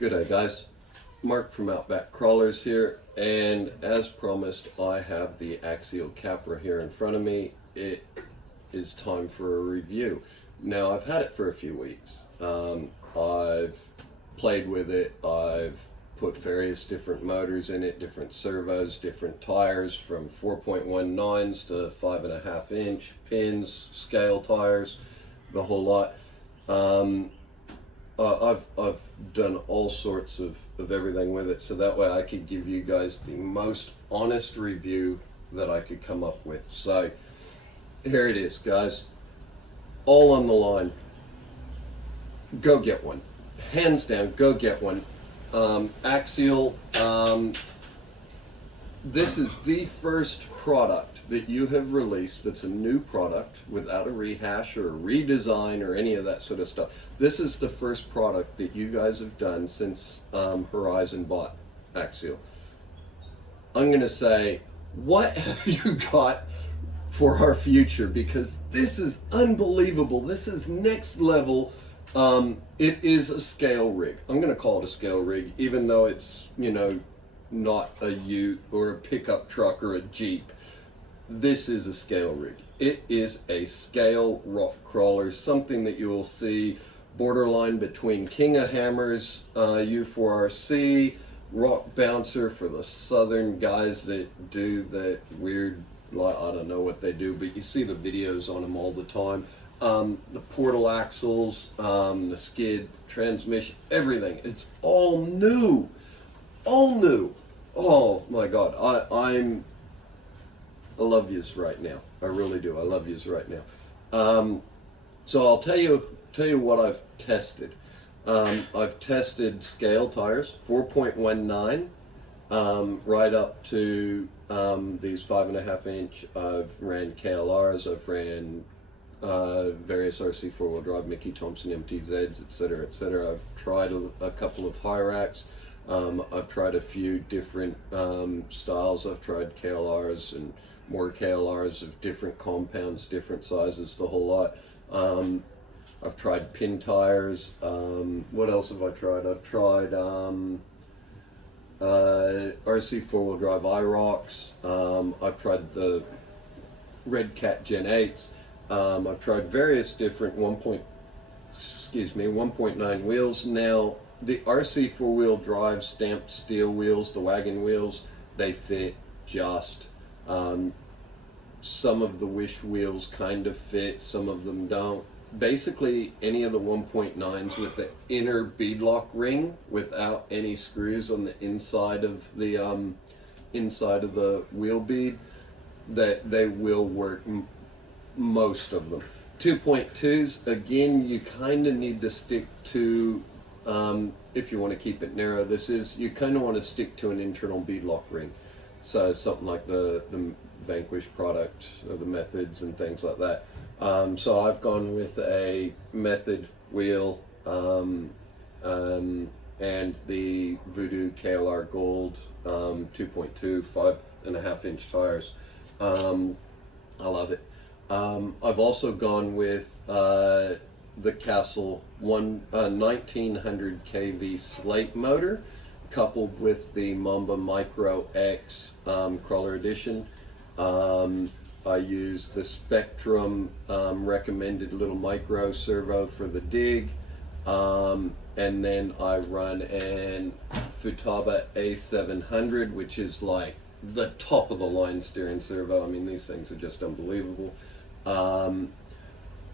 Good day, guys. Mark from Outback Crawlers here, and as promised, I have the Axial Capra here in front of me. It is time for a review. Now, I've had it for a few weeks. I've played with it. I've put various different motors in it, different servos, different tires, from 4.19s to 5.5 inch pins, scale tires, the whole lot. I've done all sorts of everything with it, so that way I could give you guys the most honest review that I could come up with. So here it is, guys. All on the line. Go get one. Hands down, go get one. Axial, this is the first product that you have released that's a new product without a rehash or a redesign or any of that sort of stuff. This is the first product that you guys have done since Horizon bought Axial. I'm going to say, what have you got for our future? Because this is unbelievable. This is next level. It is a scale rig. I'm going to call it a scale rig, even though it's, not a ute or a pickup truck or a Jeep. This is a scale rig. It is a scale rock crawler, something that you will see borderline between King of Hammers, U4RC, rock bouncer for the southern guys that do that weird, I don't know what they do, but you see the videos on them all the time. The portal axles, the skid, transmission, everything. It's all new. All new. Oh my God, I love yous right now. I really do. I love yous right now. So I'll tell you what I've tested. I've tested scale tires, 4.19, right up to these 5.5 inch. I've ran KLRs. I've ran various RC four-wheel drive, Mickey Thompson MTZs, etc., etc. I've tried a couple of high racks. I've tried a few different styles. I've tried KLRs and more KLRs of different compounds, different sizes, the whole lot. I've tried pin tires. What else have I tried? I've tried RC four-wheel drive IROCs. I've tried the Red Cat Gen 8s. I've tried various different 1.9 wheels. Now, the RC four-wheel drive stamped steel wheels, the wagon wheels, they fit just. Some of the Wish wheels kind of fit, some of them don't. Basically, any of the 1.9s with the inner beadlock ring without any screws on the inside of the wheel bead, that they will work. Most of them. 2.2s, again, you kind of need to stick to, if you want to keep it narrow, you kind of want to stick to an internal beadlock ring. So something like the Vanquish product, or the Methods and things like that. So I've gone with a Method wheel and the Voodoo KLR Gold 2.2, 5.5 inch tires. I love it. I've also gone with the Castle 1900 kV slate motor, coupled with the Mamba Micro X Crawler Edition. I used the Spectrum recommended little micro servo for the dig, and then I run an Futaba A700, which is like the top of the line steering servo. I mean, these things are just unbelievable.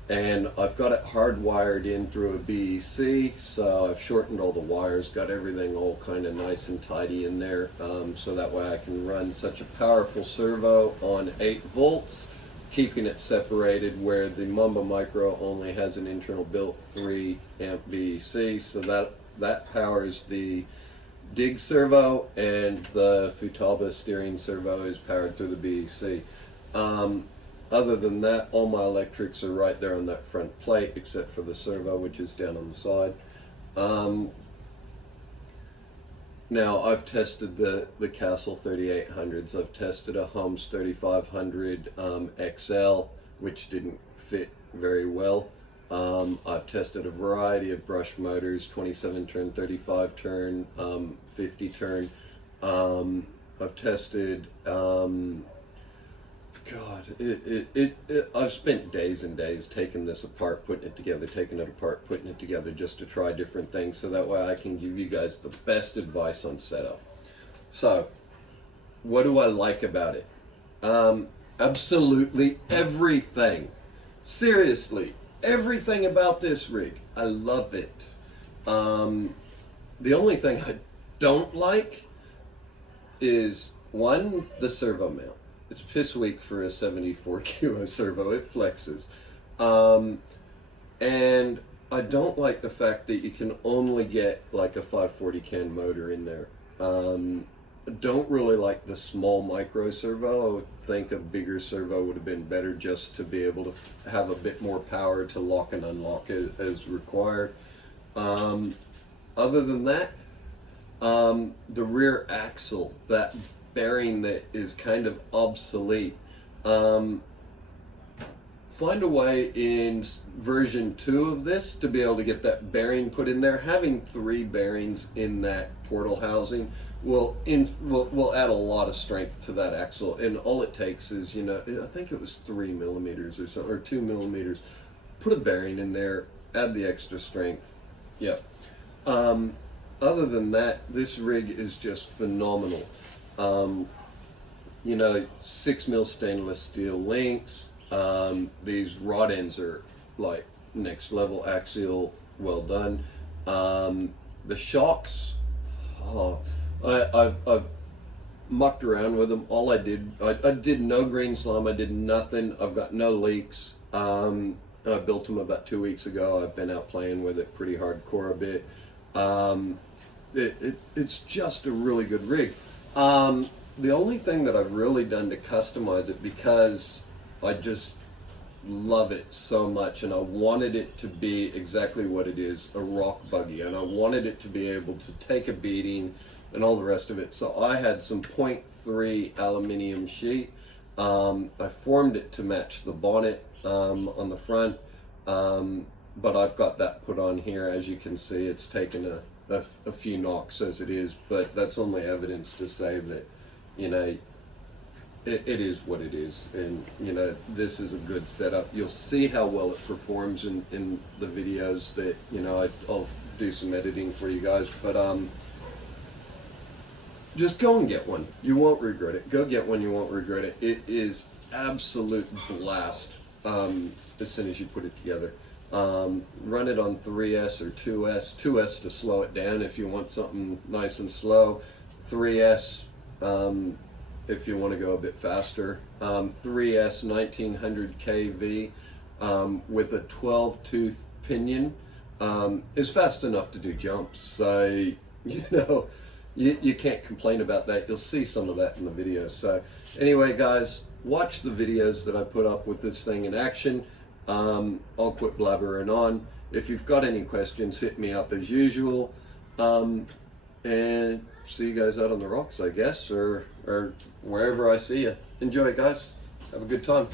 And I've got it hardwired in through a BEC, so I've shortened all the wires, got everything all kind of nice and tidy in there, so that way I can run such a powerful servo on 8 volts, keeping it separated, where the Mamba Micro only has an internal built 3 amp BEC, so that powers the dig servo, and the Futaba steering servo is powered through the BEC. Other than that, all my electrics are right there on that front plate, except for the servo, which is down on the side. Now, I've tested the Castle 3800s. I've tested a Homes 3500 XL, which didn't fit very well. I've tested a variety of brush motors, 27 turn, 35 turn, 50 turn. I've tested, I've spent days and days taking this apart, putting it together, taking it apart, putting it together, just to try different things, so that way I can give you guys the best advice on setup. So, what do I like about it? Absolutely everything. Seriously, everything about this rig. I love it. The only thing I don't like is, one, the servo mount. It's piss weak for a 74 kilo servo. It flexes. And I don't like the fact that you can only get like a 540 can motor in there. Don't really like the small micro servo. I would think a bigger servo would have been better, just to be able to have a bit more power to lock and unlock as required. Other than that, the rear axle, that bearing that is kind of obsolete. Find a way in version 2 of this to be able to get that bearing put in there. Having 3 bearings in that portal housing will add a lot of strength to that axle, and all it takes is, I think it was 3 millimeters or so, or 2 millimeters. Put a bearing in there, add the extra strength. Yeah. Other than that, this rig is just phenomenal. 6 mil stainless steel links. These rod ends are like next level Axial, well done. The shocks, I've mucked around with them. All I did no green slime. I did nothing. I've got no leaks. I built them about 2 weeks ago. I've been out playing with it pretty hardcore a bit. It's just a really good rig. The only thing that I've really done to customize it, because I just love it so much, and I wanted it to be exactly what it is, a rock buggy, and I wanted it to be able to take a beating and all the rest of it. So I had some 0.3 aluminium sheet. I formed it to match the bonnet on the front, but I've got that put on here. As you can see, it's taken a few knocks as it is, but that's only evidence to say that, it is what it is, and this is a good setup. You'll see how well it performs in the videos that I'll do some editing for you guys, but just go and get one. You won't regret it. Go get one. You won't regret it. It is absolute blast as soon as you put it together. Run it on 3S or 2S to slow it down if you want something nice and slow, 3S if you want to go a bit faster, 3S 1900 kV with a 12 tooth pinion is fast enough to do jumps, so you can't complain about that. You'll see some of that in the video. So anyway, guys, watch the videos that I put up with this thing in action. I'll quit blabbering on. If you've got any questions, hit me up as usual. And see you guys out on the rocks, I guess, or wherever I see you. Enjoy, guys. Have a good time.